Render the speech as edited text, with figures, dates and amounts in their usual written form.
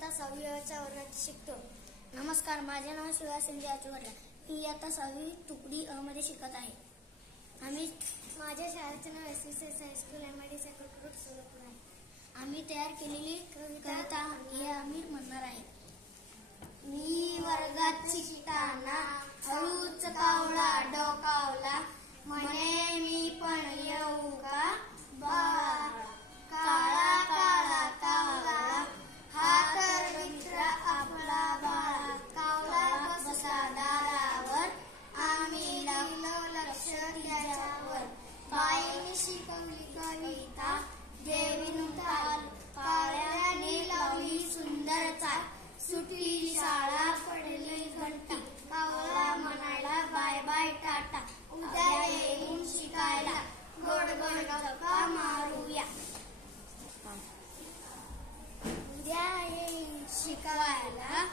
इयत्ता 6वी वर्गात शिकतो। नमस्कार, माझे नाव सुहास संजय आचुवरला। मी इयत्ता 6वी तुकडी अ मध्ये शिकत आहे। माझ्या शाळेचे नाव SSS high school MID secretary Solapur आहे। आम्ही तयार केलेली कविता हे आम्ही म्हणणार आहे। मी वर्गात शिकताना हळूच पावला डोकावला, म्हणे मी पण येऊ का बाळा। काळा काळा कावळा हा तर मित्र आपला बाळा। कावळा बसला दारावर, आम्ही लागलो लक्ष त्याच्यावर। बाईने शिकवली कविता, देवीन ताल, कावळ्याने लावली सुंदर चाल। सुटली शाळा पडली घंटा, कावळा म्हणाला बाय बाय टाटा। उद्या येईन शिकायला, गोड गोड गप्पा मारूया। उद्या येईन शिकायला,